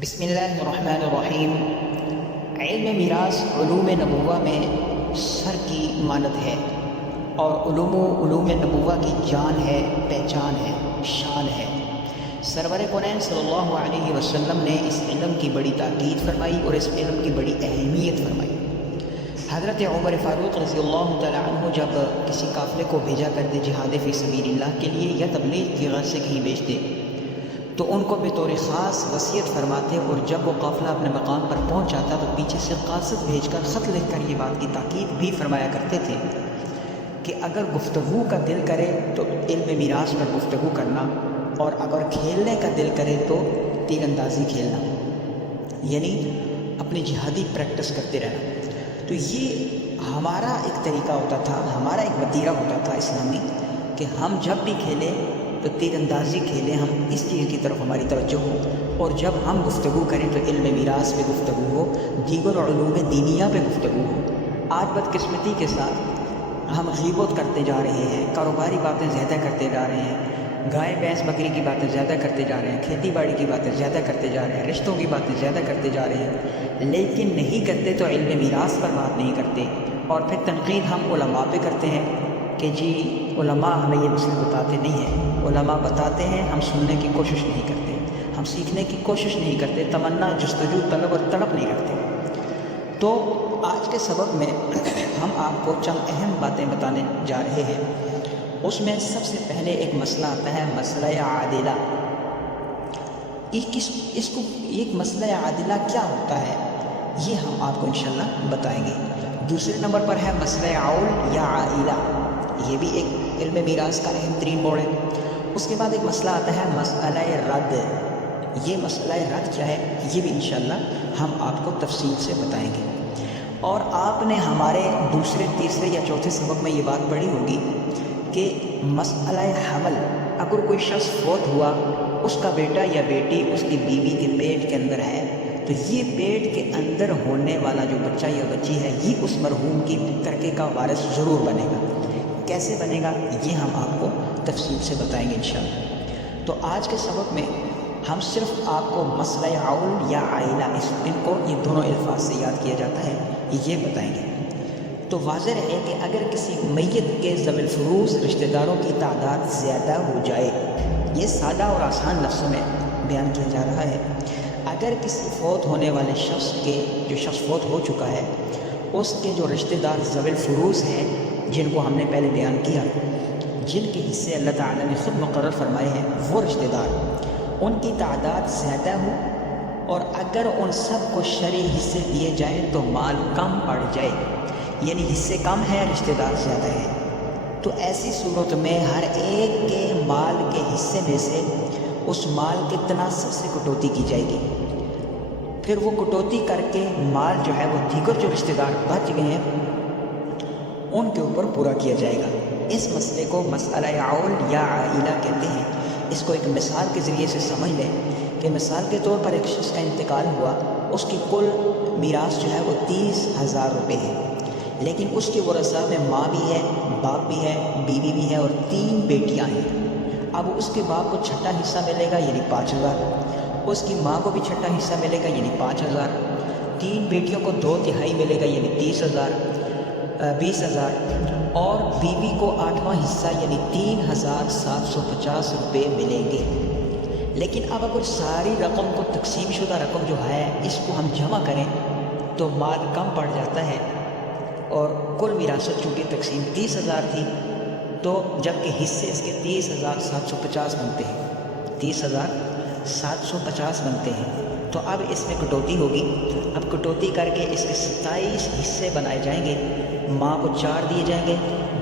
بسم اللہ الرحمن الرحیم۔ علم میراث علوم نبوہ میں سر کی مانند ہے اور علوم نبوہ کی جان ہے، پہچان ہے، شان ہے۔ سرور کونین صلی اللہ علیہ وسلم نے اس علم کی بڑی تاکید فرمائی اور اس علم کی بڑی اہمیت فرمائی۔ حضرت عمر فاروق رضی اللہ تعالیٰ عنہ جب کسی قافلے کو بھیجا کرتے جہاد فی سبیل اللہ کے لیے یا تبلیغ کی غرض سے کہیں بھیجتے تو ان کو بطور خاص وصیت فرماتے، اور جب وہ قافلہ اپنے مقام پر پہنچ جاتا تو پیچھے سے قاصد بھیج کر خط لکھ کر یہ بات کی تاکید بھی فرمایا کرتے تھے کہ اگر گفتگو کا دل کرے تو علم میراث پر گفتگو کرنا، اور اگر کھیلنے کا دل کرے تو تیر اندازی کھیلنا، یعنی اپنی جہادی پریکٹس کرتے رہنا۔ تو یہ ہمارا ایک طریقہ ہوتا تھا، ہمارا ایک وتیرہ ہوتا تھا اسلامی، کہ ہم جب بھی کھیلیں تو تیر اندازی کھیلیں، ہم اس چیز کی طرف ہماری توجہ ہو، اور جب ہم گفتگو کریں تو علم میراث پہ گفتگو ہو، دیگر علوم دینیہ پہ گفتگو ہو۔ آج بدقسمتی کے ساتھ ہم غیبت کرتے جا رہے ہیں، کاروباری باتیں زیادہ کرتے جا رہے ہیں، گائے بھینس بکری کی باتیں زیادہ کرتے جا رہے ہیں، کھیتی باڑی کی باتیں زیادہ کرتے جا رہے ہیں، رشتوں کی باتیں زیادہ کرتے جا رہے ہیں، لیکن نہیں کرتے تو علم میراث پر بات نہیں کرتے، اور پھر تنقید ہم علماء پہ کرتے ہیں کہ جی علماء ہمیں یہ مسئلہ بتاتے نہیں ہیں۔ علماء بتاتے ہیں، ہم سننے کی کوشش نہیں کرتے، ہم سیکھنے کی کوشش نہیں کرتے، تمنا، جستجو، طلب اور تڑپ نہیں کرتے۔ تو آج کے سبق میں ہم آپ کو چند اہم باتیں بتانے جا رہے ہیں۔ اس میں سب سے پہلے ایک مسئلہ آتا ہے، مسئلہ عادلہ۔ ایک مسئلہ عادلہ کیا ہوتا ہے یہ ہم آپ کو انشاءاللہ بتائیں گے۔ دوسرے نمبر پر ہے مسئلہ عول یا عائلہ، یہ بھی ایک علم میراث کا اہم ترین موڑ ہے۔ اس کے بعد ایک مسئلہ آتا ہے مسئلہ رد۔ یہ مسئلہ رد کیا ہے یہ بھی انشاءاللہ ہم آپ کو تفصیل سے بتائیں گے۔ اور آپ نے ہمارے دوسرے، تیسرے یا چوتھے سبق میں یہ بات پڑھی ہوگی کہ مسئلہ حمل، اگر کوئی شخص فوت ہوا، اس کا بیٹا یا بیٹی اس کی بیوی کے پیٹ کے اندر ہے، تو یہ پیٹ کے اندر ہونے والا جو بچہ یا بچی ہے یہ اس مرحوم کی ترکے کا وارث ضرور بنے گا۔ کیسے بنے گا یہ ہم آپ کو تفصیل سے بتائیں گے انشاءاللہ۔ تو آج کے سبق میں ہم صرف آپ کو مسئلہ عول یا عائلہ، ان کو یہ دونوں الفاظ سے یاد کیا جاتا ہے، یہ بتائیں گے۔ تو واضح ہے کہ اگر کسی میت کے ذوی الفروض رشتہ داروں کی تعداد زیادہ ہو جائے، یہ سادہ اور آسان لفظوں میں بیان کیا جا رہا ہے، اگر کسی فوت ہونے والے شخص کے، جو شخص فوت ہو چکا ہے، اس کے جو رشتہ دار ذوی الفروض ہیں، جن کو ہم نے پہلے بیان کیا، جن کے حصے اللہ تعالیٰ نے خود مقرر فرمائے ہیں، وہ رشتہ دار، ان کی تعداد زیادہ ہو، اور اگر ان سب کو شرعی حصے دیے جائیں تو مال کم پڑ جائے، یعنی حصے کم ہیں، رشتہ دار زیادہ ہیں، تو ایسی صورت میں ہر ایک کے مال کے حصے میں سے اس مال کے تناسب سے کٹوتی کی جائے گی۔ پھر وہ کٹوتی کر کے مال جو ہے وہ دیگر جو رشتہ دار بچ گئے ہیں ان کے اوپر پورا کیا جائے گا۔ اس مسئلے کو مسئلہ عول یا عائلہ کہتے ہیں۔ اس کو ایک مثال کے ذریعے سے سمجھ لیں کہ مثال کے طور پر ایک شخص کا انتقال ہوا، اس کی کل میراث جو ہے وہ 30,000 روپے ہے، لیکن اس کے ورثاء میں ماں بھی ہے، باپ بھی ہے، بیوی بھی ہے، اور 3 بیٹیاں ہیں۔ اب اس کے باپ کو چھٹا حصہ ملے گا یعنی 5,000، اس کی ماں کو بھی چھٹا حصہ ملے گا یعنی 5,000، 3 بیٹیوں کو 2/3 ملے گا یعنی 20,000، اور بیوی کو 8واں حصہ یعنی 3,750 روپے ملیں گے۔ لیکن اب اگر ساری رقم کو، تقسیم شدہ رقم جو ہے، اس کو ہم جمع کریں تو مال کم پڑ جاتا ہے، اور کل وراثت چونکہ تقسیم 30,000 تھی، تو جبکہ حصے اس کے 30,750 بنتے ہیں، 30,750 بنتے ہیں، تو اب اس میں کٹوتی ہوگی۔ اب کٹوتی کر کے اس کے 27 حصے بنائے جائیں گے، ماں کو 4 دیے جائیں گے،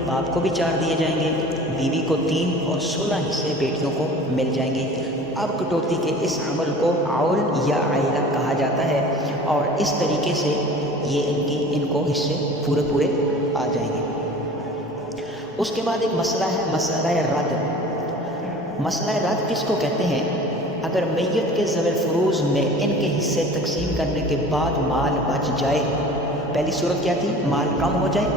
باپ کو بھی 4 دیے جائیں گے، بیوی کو 3، اور 16 حصے بیٹیوں کو مل جائیں گے۔ اب کٹوتی کے اس عمل کو عول یا عائلہ کہا جاتا ہے، اور اس طریقے سے یہ ان کو حصے پورے آ جائیں گے۔ اس کے بعد ایک مسئلہ ہے مسئلہ رد۔ مسئلہ رد کس کو کہتے ہیں؟ اگر میت کے ذوی الفروض میں ان کے حصے تقسیم کرنے کے بعد مال بچ جائے، پہلی صورت کیا تھی؟ مال کم ہو جائے،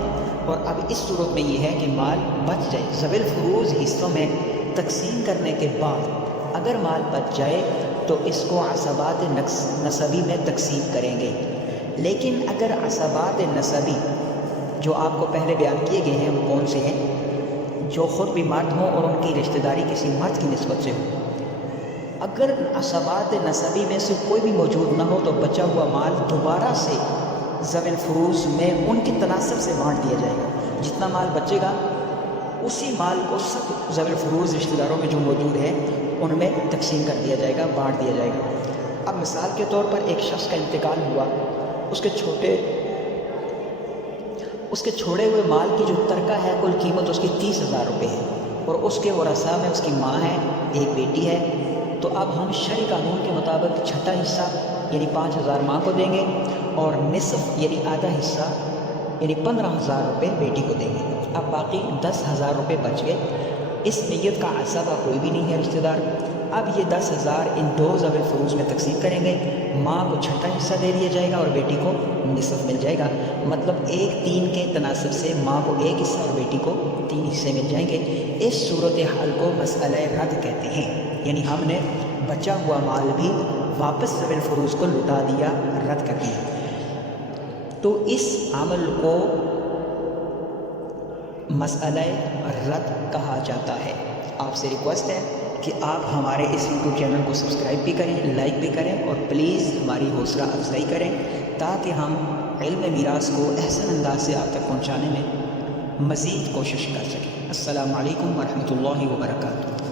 اور اب اس صورت میں یہ ہے کہ مال بچ جائے۔ ذوی الفروض حصوں میں تقسیم کرنے کے بعد اگر مال بچ جائے تو اس کو عصبات نسبی میں تقسیم کریں گے۔ لیکن اگر عصبات نسبی جو آپ کو پہلے بیان کیے گئے ہیں وہ کون سے ہیں؟ جو خود بھی مرد ہوں اور ان کی رشتہ داری کسی مرد کی نسبت سے ہو۔ اگر عصبات نسبی میں سے کوئی بھی موجود نہ ہو تو بچا ہوا مال دوبارہ سے ذوی الفروض میں ان کی تناسب سے بانٹ دیا جائے گا۔ جتنا مال بچے گا اسی مال کو سب ذوی الفروض رشتہ داروں میں جو موجود ہے ان میں تقسیم کر دیا جائے گا، بانٹ دیا جائے گا۔ اب مثال کے طور پر ایک شخص کا انتقال ہوا، اس کے چھوڑے ہوئے مال کی جو ترکہ ہے کل قیمت اس کی 30,000 روپے ہے، اور اس کے ورثاء میں اس کی ماں ہے، ایک بیٹی ہے۔ تو اب ہم شرعی قانون کے مطابق چھٹا حصہ یعنی 5,000 ماں کو دیں گے اور نصف یعنی آدھا حصہ یعنی 15,000 روپے بیٹی کو دیں گے۔ اب باقی 10,000 روپے بچ گئے۔ اس نیت کا عصبہ کوئی بھی نہیں ہے رشتہ دار۔ اب یہ 10,000 ان دو ذوی الفروض میں تقسیم کریں گے، ماں کو چھٹا حصہ دے دیا جائے گا اور بیٹی کو نصف مل جائے گا۔ مطلب 1-3 کے تناسب سے ماں کو 1 حصہ اور بیٹی کو 3 حصے مل جائیں گے۔ اس صورتحال کو مسئلہ رد کہتے ہیں، یعنی ہم نے بچا ہوا مال بھی واپس ذوی الفروض کو لوٹا دیا، رد کر دیا۔ تو اس عمل کو مسئلہ رد کہا جاتا ہے۔ آپ سے ریکویسٹ ہے کہ آپ ہمارے اس یوٹیوب چینل کو سبسکرائب بھی کریں، لائک بھی کریں اور پلیز ہماری حوصلہ افزائی کریں تاکہ ہم علم میراث کو احسن انداز سے آپ تک پہنچانے میں مزید کوشش کر سکیں۔ السلام علیکم ورحمۃ اللہ وبرکاتہ۔